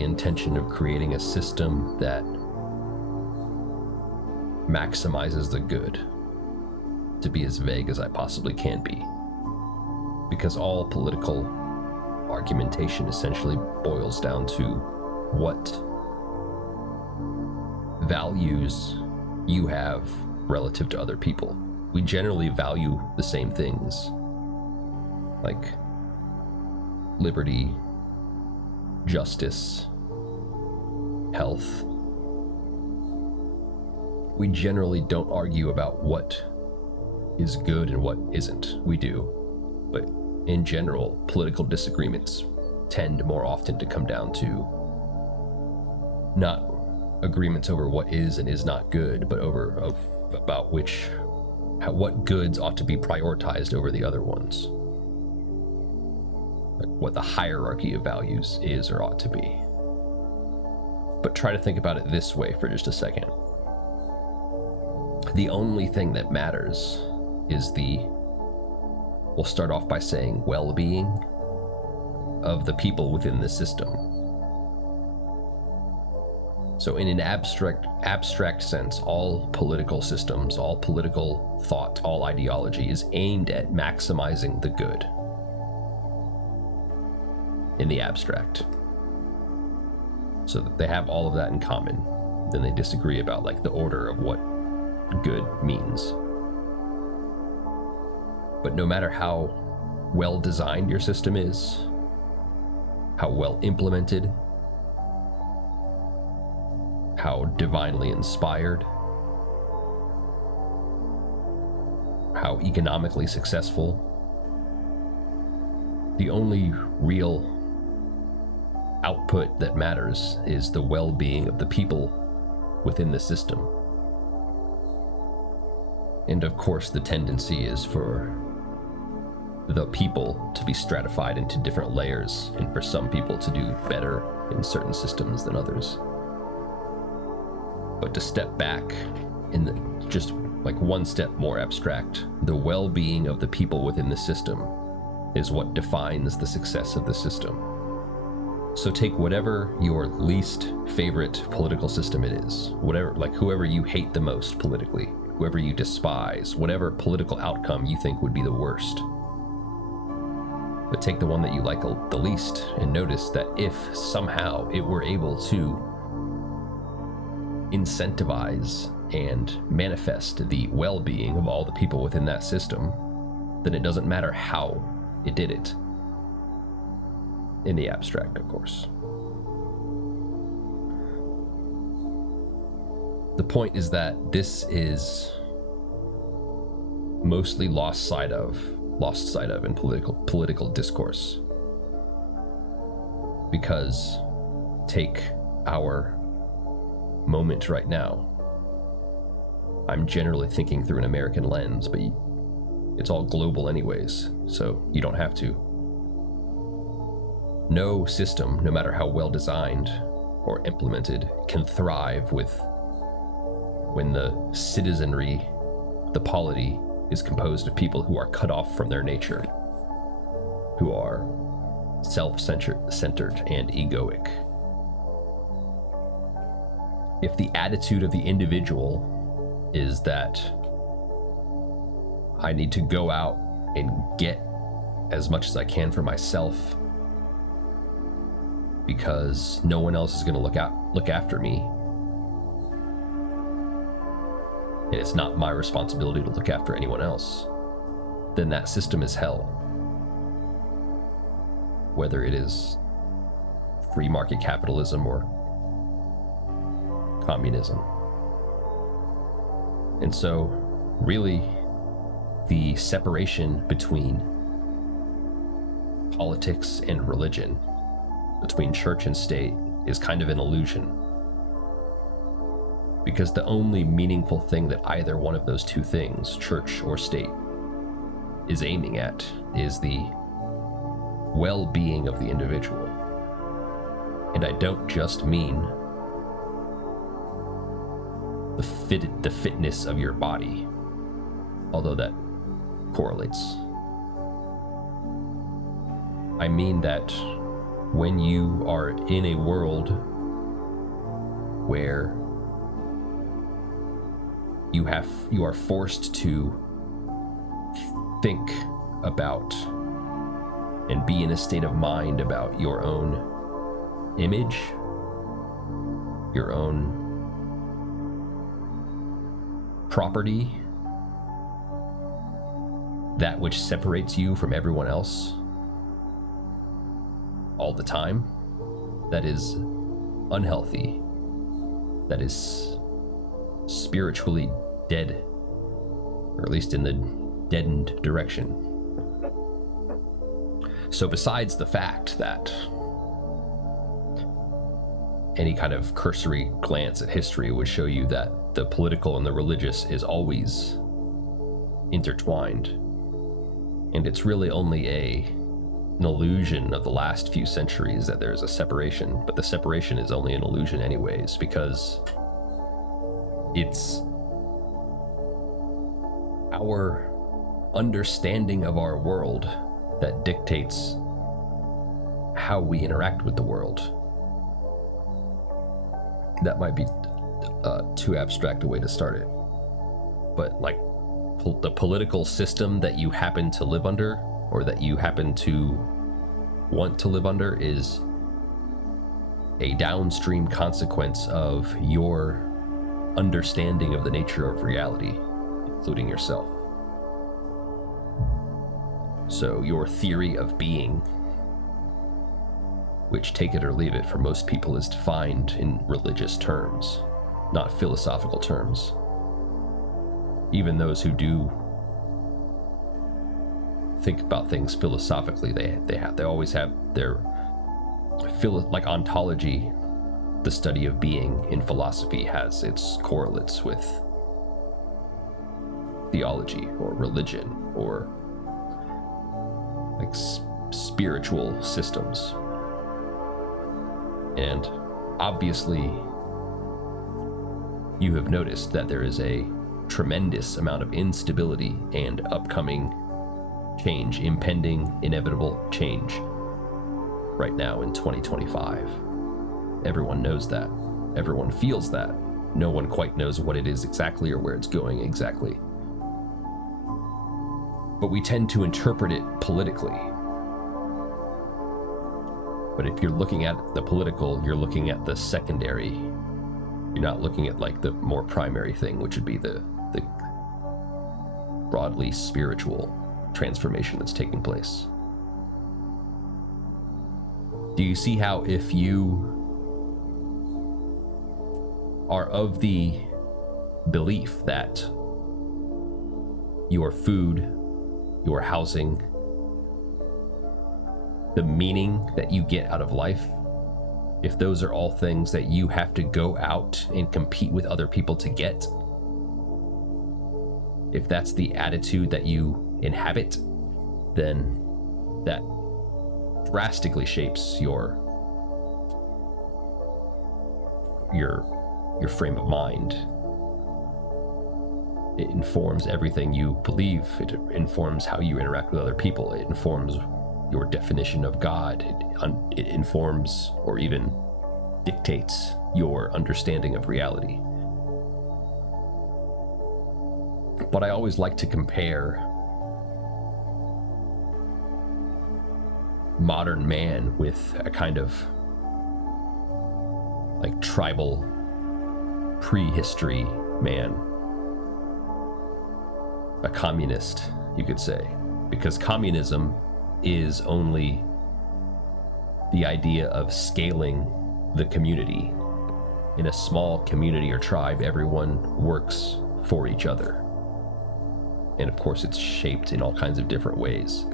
intention of creating a system that maximizes the good, to be as vague as I possibly can be. Because all political argumentation essentially boils down to what values you have relative to other people. We generally value the same things, like liberty, justice, health. We generally don't argue about what is good and what isn't. We do, but in general, political disagreements tend more often to come down to not agreements over what is and is not good, but over about what goods ought to be prioritized over the other ones, like what the hierarchy of values is or ought to be. But try to think about it this way for just a second. The only thing that matters is we'll start off by saying well-being of the people within the system. So in an abstract sense, all political systems, all political thought, all ideology is aimed at maximizing the good in the abstract. So that they have all of that in common. Then they disagree about like the order of what good means. But no matter how well designed your system is, how well implemented, how divinely inspired, how economically successful, the only real output that matters is the well-being of the people within the system. And of course, the tendency is for the people to be stratified into different layers, and for some people to do better in certain systems than others. But to step back just like one step more abstract, the well-being of the people within the system is what defines the success of the system. So take whatever your least favorite political system it is, whoever you hate the most politically, whoever you despise, whatever political outcome you think would be the worst. But take the one that you like the least and notice that if somehow it were able to incentivize and manifest the well-being of all the people within that system, then it doesn't matter how it did it. In the abstract, of course. The point is that this is mostly lost sight of in political discourse. Because take our moment right now. I'm generally thinking through an American lens, but it's all global anyways, so you don't have to. No system, no matter how well designed or implemented, can thrive when the citizenry, the polity, is composed of people who are cut off from their nature, who are self-centered and egoic. If the attitude of the individual is that I need to go out and get as much as I can for myself because no one else is going to look after me, and it's not my responsibility to look after anyone else, then that system is hell. Whether it is free market capitalism or communism. And so, really, the separation between politics and religion, between church and state, is kind of an illusion. Because the only meaningful thing that either one of those two things, church or state, is aiming at is the well-being of the individual. And I don't just mean the fitness of your body, although that correlates. I mean that when you are in a world where you are forced to think about and be in a state of mind about your own image, your own property, that which separates you from everyone else all the time, that is unhealthy, that is spiritually dead, or at least in the deadened direction. So besides the fact that any kind of cursory glance at history would show you that the political and the religious is always intertwined, and it's really only an illusion of the last few centuries that there's a separation, but the separation is only an illusion anyways, because it's our understanding of our world that dictates how we interact with the world. That might be too abstract a way to start it, but like the political system that you happen to live under, or that you happen to want to live under, is a downstream consequence of your understanding of the nature of reality, including yourself. So your theory of being, which, take it or leave it, for most people is defined in religious terms, not philosophical terms. Even those who do think about things philosophically, they always have their like ontology. The study of being in philosophy has its correlates with theology or religion or like spiritual systems. And obviously you have noticed that there is a tremendous amount of instability and upcoming change, impending, inevitable change right now in 2025. Everyone knows that. Everyone feels that. No one quite knows what it is exactly or where it's going exactly. But we tend to interpret it politically. But if you're looking at the political, you're looking at the secondary. You're not looking at like the more primary thing, which would be the broadly spiritual transformation that's taking place. Do you see how if you are of the belief that your food, your housing, the meaning that you get out of life, if those are all things that you have to go out and compete with other people to get, if that's the attitude that you inhabit, then that drastically shapes your frame of mind. It informs everything you believe. It informs how you interact with other people. It informs your definition of God. It informs or even dictates your understanding of reality. But I always like to compare modern man with a kind of like tribal prehistory man, a communist, you could say, because communism is only the idea of scaling the community. In a small community or tribe, everyone works for each other. And of course, it's shaped in all kinds of different ways.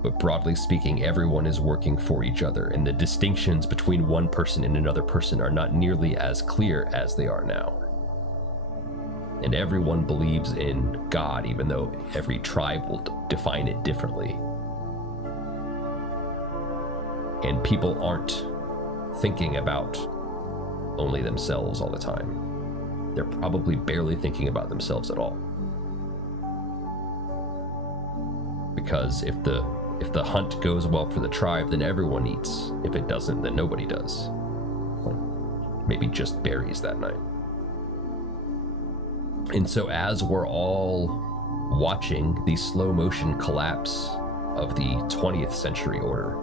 But broadly speaking, everyone is working for each other, and the distinctions between one person and another person are not nearly as clear as they are now. And everyone believes in God, even though every tribe will define it differently. And people aren't thinking about only themselves all the time. They're probably barely thinking about themselves at all. Because if the If the hunt goes well for the tribe, then everyone eats. If it doesn't, then nobody does. Well, maybe just berries that night. And so as we're all watching the slow motion collapse of the 20th century order,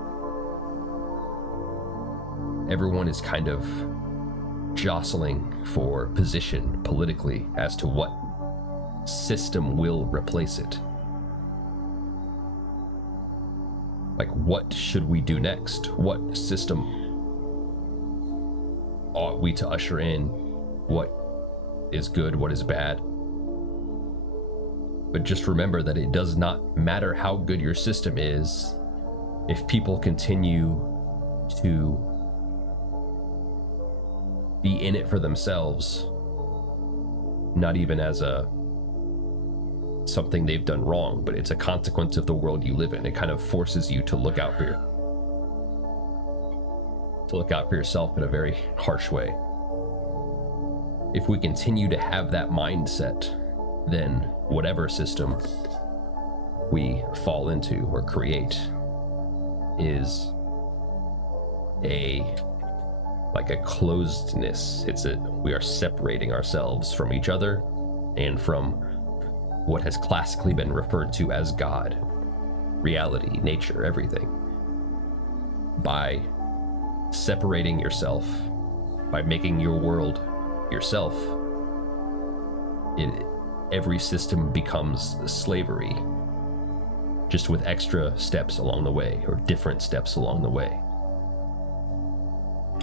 everyone is kind of jostling for position politically as to what system will replace it. Like, what should we do next? What system ought we to usher in? What is good? What is bad? But just remember that it does not matter how good your system is if people continue to be in it for themselves, not even as a something they've done wrong, but it's a consequence of the world you live in. It kind of forces you to look out for yourself in a very harsh way. If we continue to have that mindset, then whatever system we fall into or create is like a closedness. We are separating ourselves from each other and from what has classically been referred to as God, reality, nature, everything. By separating yourself, by making your world yourself, every system becomes slavery, just with extra steps along the way, or different steps along the way.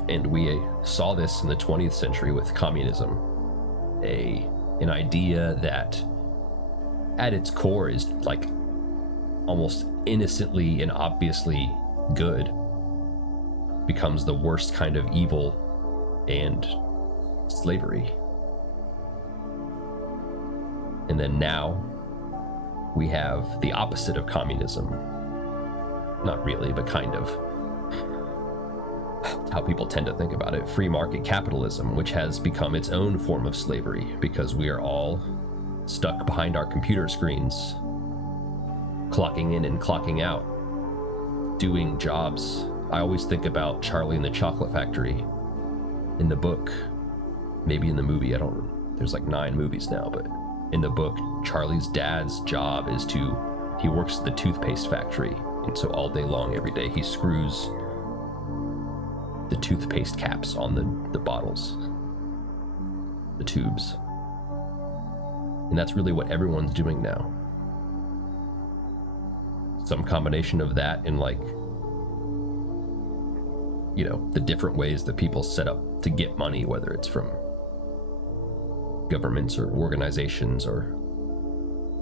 And we saw this in the 20th century with communism, an idea that at its core is like almost innocently and obviously good, becomes the worst kind of evil and slavery. And then now we have the opposite of communism. Not really, but kind of. How people tend to think about it. Free market capitalism, which has become its own form of slavery because we are all stuck behind our computer screens, clocking in and clocking out, doing jobs. I always think about Charlie and the Chocolate Factory in the book, maybe in the movie, there's like 9 movies now, but in the book, Charlie's dad's job is he works at the toothpaste factory, and so all day long, every day, he screws the toothpaste caps on the bottles, the tubes. And that's really what everyone's doing now. Some combination of that and the different ways that people set up to get money, whether it's from governments or organizations or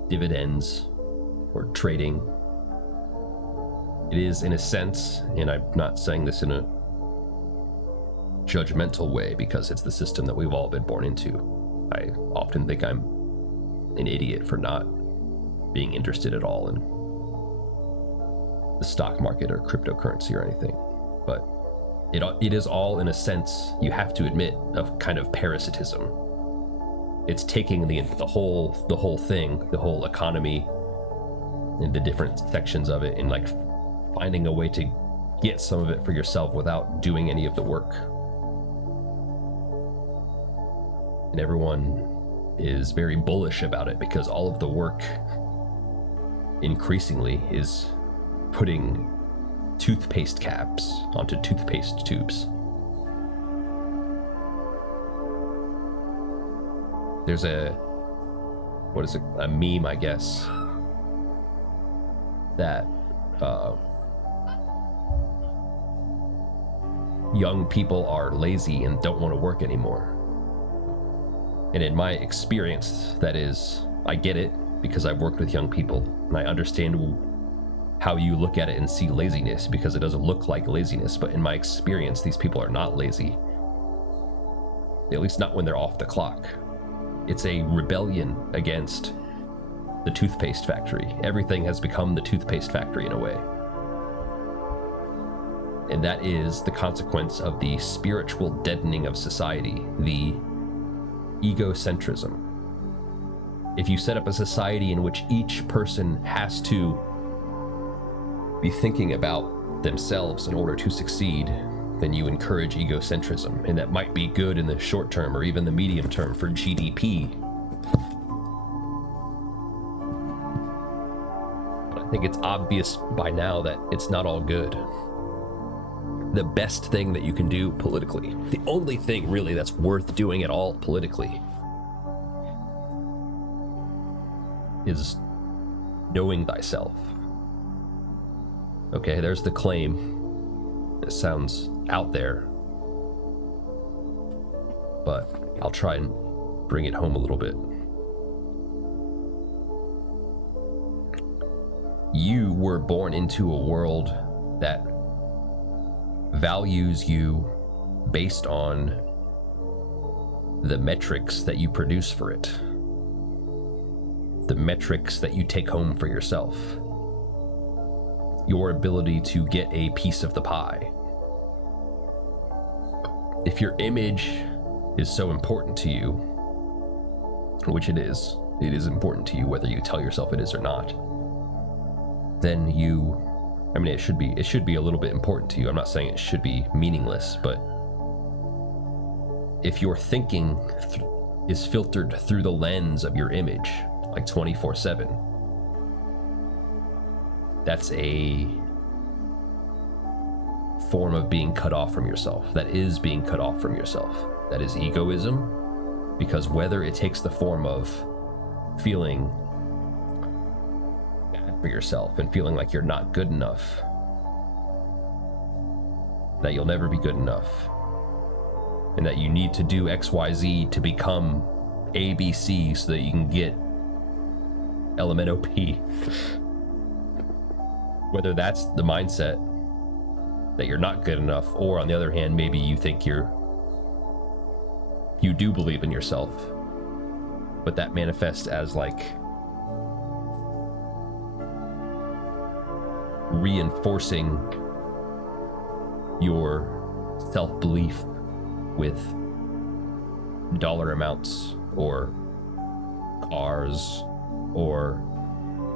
dividends or trading. It is, in a sense, and I'm not saying this in a judgmental way because it's the system that we've all been born into. I often think I'm an idiot for not being interested at all in the stock market or cryptocurrency or anything, but it is all, in a sense, you have to admit, of kind of parasitism. It's taking the whole thing, the whole economy, and the different sections of it, and finding a way to get some of it for yourself without doing any of the work. And everyone is very bullish about it because all of the work increasingly is putting toothpaste caps onto toothpaste tubes. There's a meme, I guess, that young people are lazy and don't want to work anymore. And in my experience, that is, I get it because I've worked with young people and I understand how you look at it and see laziness because it doesn't look like laziness. But in my experience, these people are not lazy, at least not when they're off the clock. It's a rebellion against the toothpaste factory. Everything has become the toothpaste factory in a way. And that is the consequence of the spiritual deadening of society, the egocentrism. If you set up a society in which each person has to be thinking about themselves in order to succeed, then you encourage egocentrism, and that might be good in the short term or even the medium term for GDP. But I think it's obvious by now that it's not all good. The best thing that you can do politically, the only thing really that's worth doing at all politically, is knowing thyself. Okay, there's the claim. It sounds out there, but I'll try and bring it home a little bit. You were born into a world that values you based on the metrics that you produce for it, the metrics that you take home for yourself, your ability to get a piece of the pie. If your image is so important to you, which it is important to you whether you tell yourself it is or not, then it should be a little bit important to you. I'm not saying it should be meaningless, but if your thinking is filtered through the lens of your image, like 24/7, that's a form of being cut off from yourself. That is being cut off from yourself. That is egoism, because whether it takes the form of feeling bad for yourself and feeling like you're not good enough, that you'll never be good enough, and that you need to do XYZ to become ABC so that you can get LMNOP. Whether that's the mindset that you're not good enough, or on the other hand, maybe you think you do believe in yourself, but that manifests as like reinforcing your self-belief with dollar amounts or cars or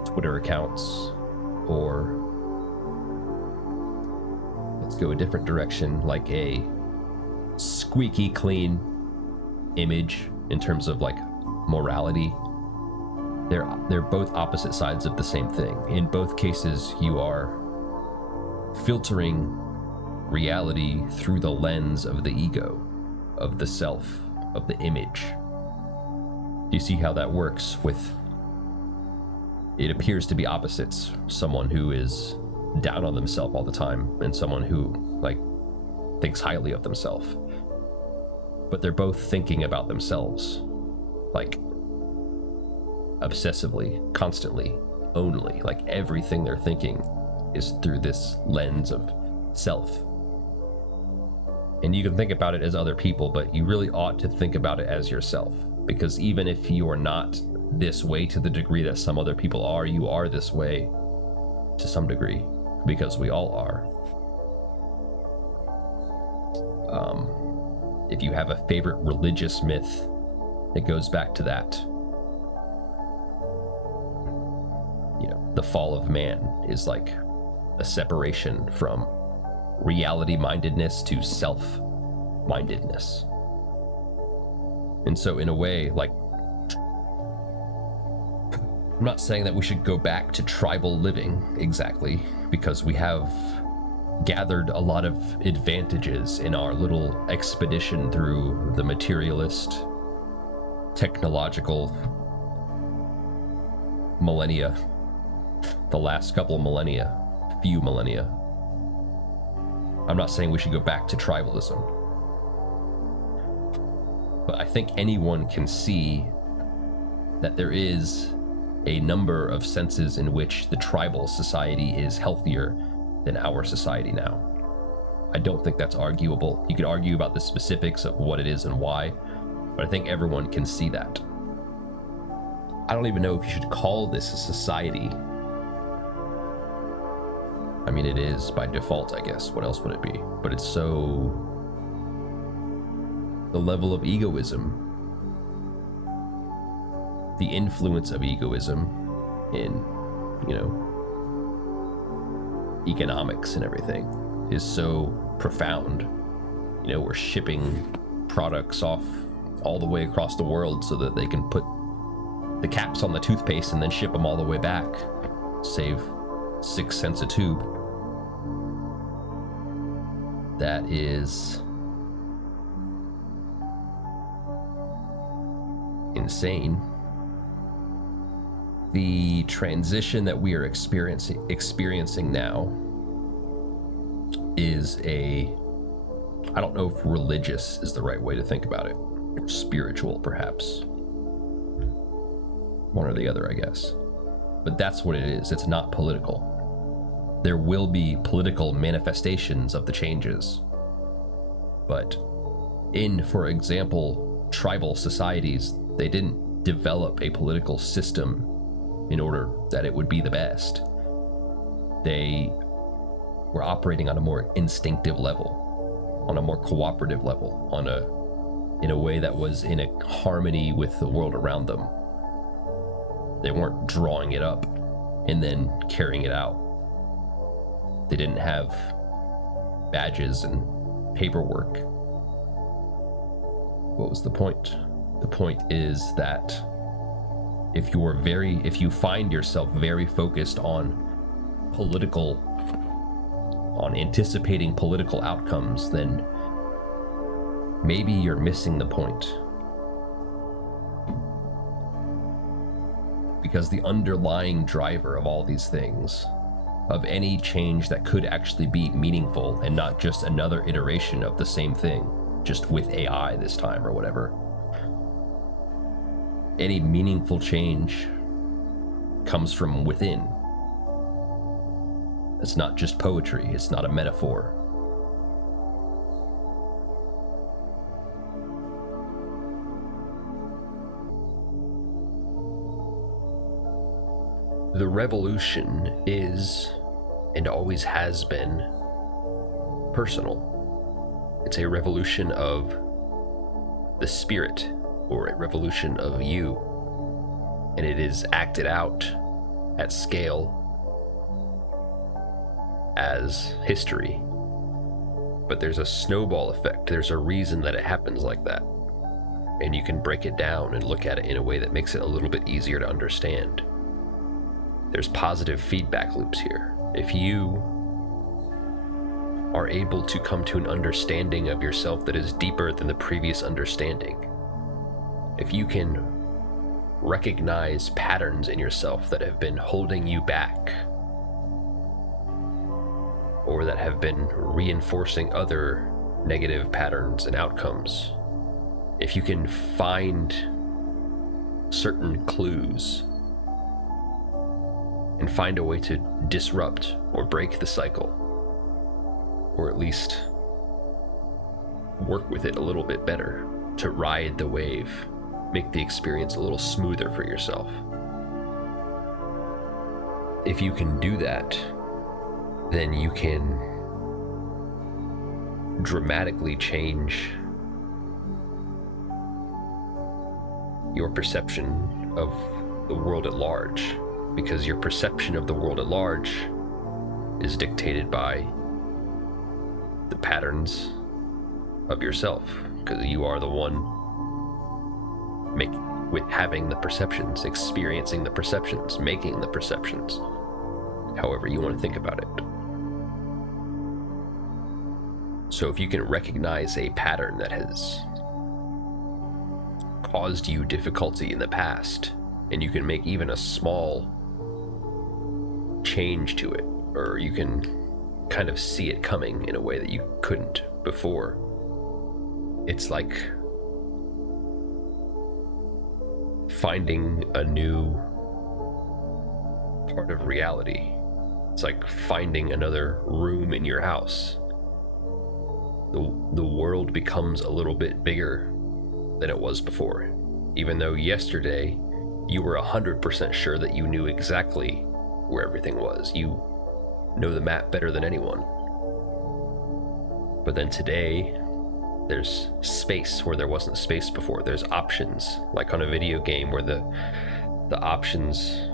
Twitter accounts, or let's go a different direction, like a squeaky clean image in terms of like morality. They're both opposite sides of the same thing. In both cases, you are filtering reality through the lens of the ego, of the self, of the image. Do you see how that works? It appears to be opposites. Someone who is down on themselves all the time and someone who like thinks highly of themselves. But they're both thinking about themselves, like obsessively, constantly, only, like everything they're thinking is through this lens of self. And you can think about it as other people, but you really ought to think about it as yourself, because even if you are not this way to the degree that some other people are, you are this way to some degree, because we all are. If you have a favorite religious myth, it goes back to that. You know, the fall of man is like a separation from reality-mindedness to self-mindedness. And so in a way, like, I'm not saying that we should go back to tribal living exactly, because we have gathered a lot of advantages in our little expedition through the materialist, technological millennia, the last few millennia. I'm not saying we should go back to tribalism, but I think anyone can see that there is a number of senses in which the tribal society is healthier than our society now. I don't think that's arguable. You could argue about the specifics of what it is and why, but I think everyone can see that. I don't even know if you should call this a society. I mean, it is by default, I guess. What else would it be? But it's so... the level of egoism, the influence of egoism in, you know, economics and everything is so profound. You know, we're shipping products off all the way across the world so that they can put the caps on the toothpaste and then ship them all the way back. Save 6 cents a tube. That is insane. The transition that we are experiencing now is I don't know if religious is the right way to think about it, or spiritual perhaps. One or the other, I guess. But that's what it is. It's not political. There will be political manifestations of the changes. But in, for example, tribal societies, they didn't develop a political system in order that it would be the best. They were operating on a more instinctive level, on a more cooperative level, in a way that was in a harmony with the world around them. They weren't drawing it up and then carrying it out. They didn't have badges and paperwork. What was the point? The point is that if you find yourself very focused on anticipating political outcomes, then maybe you're missing the point. Because the underlying driver of all these things, of any change that could actually be meaningful and not just another iteration of the same thing, just with AI this time or whatever, any meaningful change comes from within. It's not just poetry, it's not a metaphor. The revolution is, and always has been, personal. It's a revolution of the spirit, or a revolution of you, and it is acted out at scale as history. But there's a snowball effect. There's a reason that it happens like that, and you can break it down and look at it in a way that makes it a little bit easier to understand. There's positive feedback loops here. If you are able to come to an understanding of yourself that is deeper than the previous understanding, if you can recognize patterns in yourself that have been holding you back, or that have been reinforcing other negative patterns and outcomes, if you can find certain clues and find a way to disrupt or break the cycle, or at least work with it a little bit better, to ride the wave, make the experience a little smoother for yourself. If you can do that, then you can dramatically change your perception of the world at large, because your perception of the world at large is dictated by the patterns of yourself, because you are the one having the perceptions, experiencing the perceptions, making the perceptions, however you want to think about it. So if you can recognize a pattern that has caused you difficulty in the past, and you can make even a small change to it, or you can kind of see it coming in a way that you couldn't before, it's like finding a new part of reality. It's like finding another room in your house. The world becomes a little bit bigger than it was before, even though yesterday you were 100% sure that you knew exactly where everything was. You know the map better than anyone. But then today, there's space where there wasn't space before. There's options, like on a video game where the options,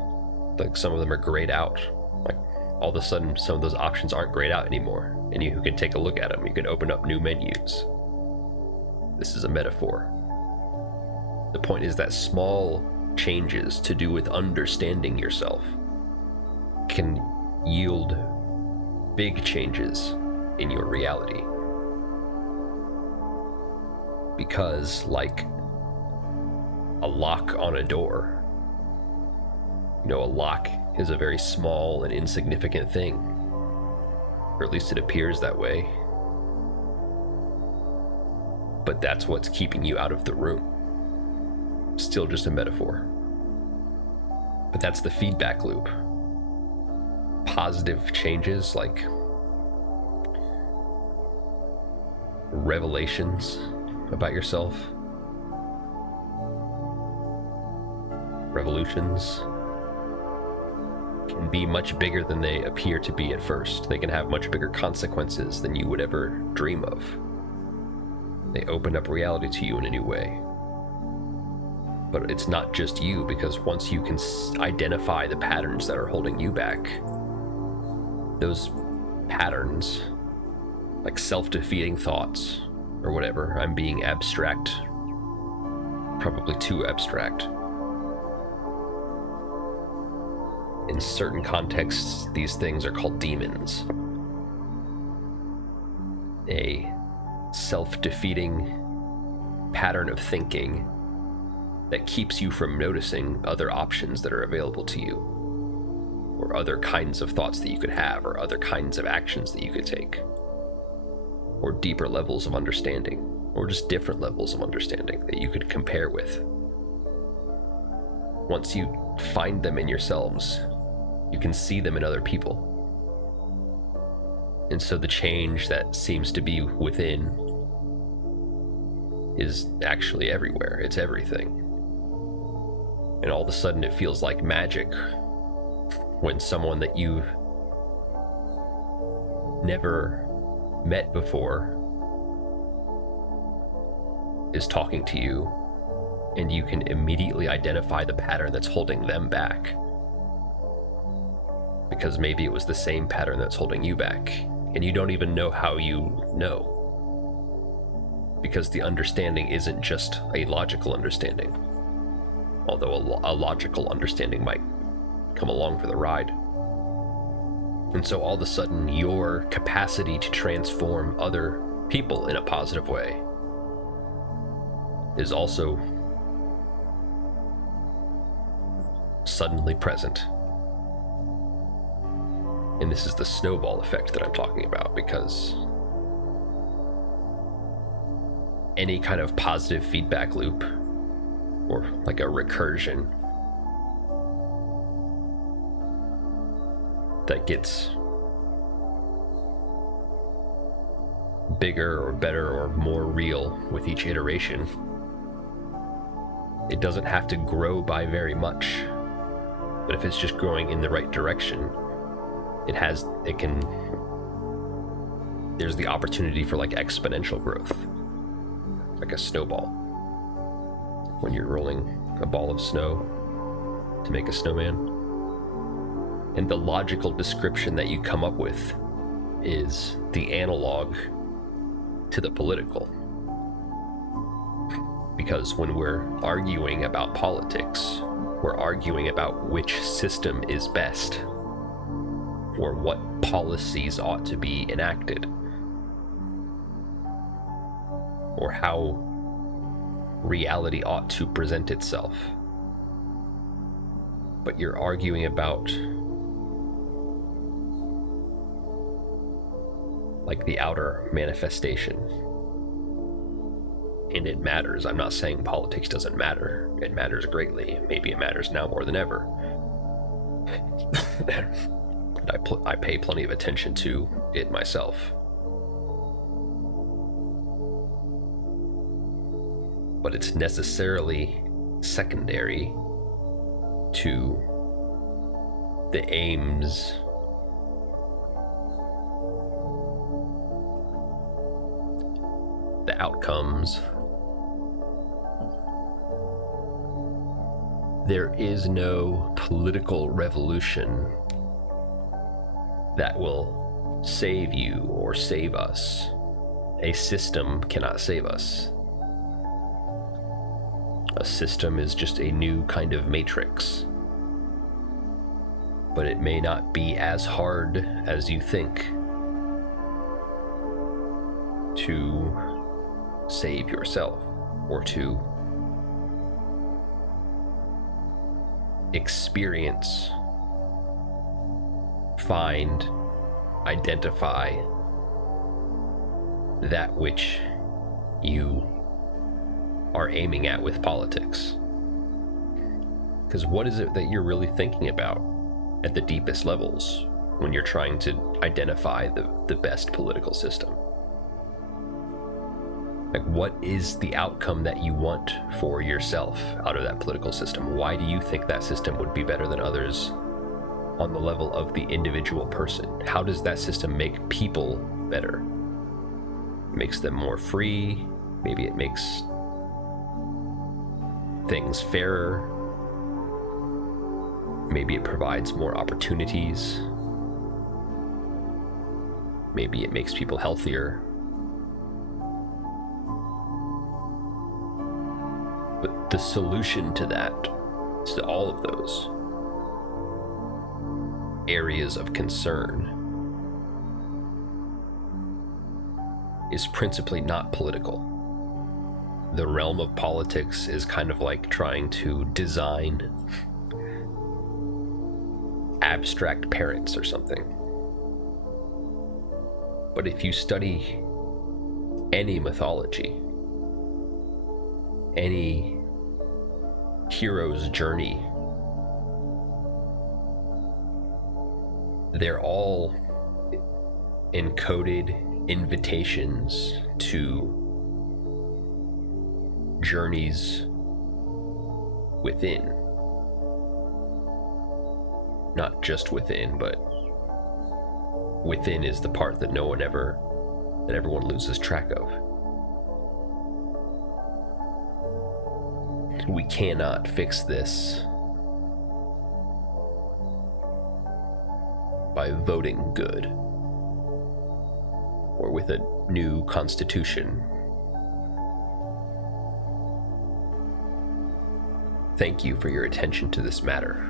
like some of them are grayed out. Like all of a sudden some of those options aren't grayed out anymore, and you can take a look at them. You can open up new menus. This is a metaphor. The point is that small changes to do with understanding yourself can yield big changes in your reality. Because, like a lock on a door, a lock is a very small and insignificant thing, or at least it appears that way. But that's what's keeping you out of the room. Still just a metaphor. But that's the feedback loop. Positive changes, like revelations about yourself, revolutions, can be much bigger than they appear to be at first. They can have much bigger consequences than you would ever dream of. They open up reality to you in a new way. But it's not just you, because once you can identify the patterns that are holding you back, those patterns, like self-defeating thoughts or whatever, I'm being abstract, probably too abstract. In certain contexts, these things are called demons. A self-defeating pattern of thinking that keeps you from noticing other options that are available to you, or other kinds of thoughts that you could have, or other kinds of actions that you could take, or deeper levels of understanding, or just different levels of understanding that you could compare with. Once you find them in yourselves, you can see them in other people. And so the change that seems to be within is actually everywhere. It's everything. And all of a sudden it feels like magic when someone that you've never met before is talking to you, and you can immediately identify the pattern that's holding them back. Because maybe it was the same pattern that's holding you back, and you don't even know how you know. Because the understanding isn't just a logical understanding, although a logical understanding might come along for the ride. And so all of a sudden, your capacity to transform other people in a positive way is also suddenly present. And this is the snowball effect that I'm talking about, because any kind of positive feedback loop, or like a recursion, that gets bigger or better or more real with each iteration, it doesn't have to grow by very much. But if it's just growing in the right direction, there's the opportunity for like exponential growth, like a snowball. When you're rolling a ball of snow to make a snowman. And the logical description that you come up with is the analog to the political. Because when we're arguing about politics, we're arguing about which system is best, or what policies ought to be enacted, or how reality ought to present itself. But you're arguing about like the outer manifestation. And it matters. I'm not saying politics doesn't matter. It matters greatly. Maybe it matters now more than ever. I pay plenty of attention to it myself. But it's necessarily secondary to the aims the outcomes. There is no political revolution that will save you or save us. A system cannot save us. A system is just a new kind of matrix. But it may not be as hard as you think to save yourself or to experience, find, identify that which you are aiming at with politics. Because what is it that you're really thinking about at the deepest levels when you're trying to identify the best political system? Like, what is the outcome that you want for yourself out of that political system? Why do you think that system would be better than others on the level of the individual person? How does that system make people better? It makes them more free. Maybe it makes things fairer. Maybe it provides more opportunities. Maybe it makes people healthier. But the solution to that, to all of those areas of concern, is principally not political. The realm of politics is kind of like trying to design abstract parrots or something. But if you study any mythology, any hero's journey, they're all encoded invitations to journeys within. Not just within, but within is the part that that everyone loses track of. We cannot fix this by voting good or with a new constitution. Thank you for your attention to this matter.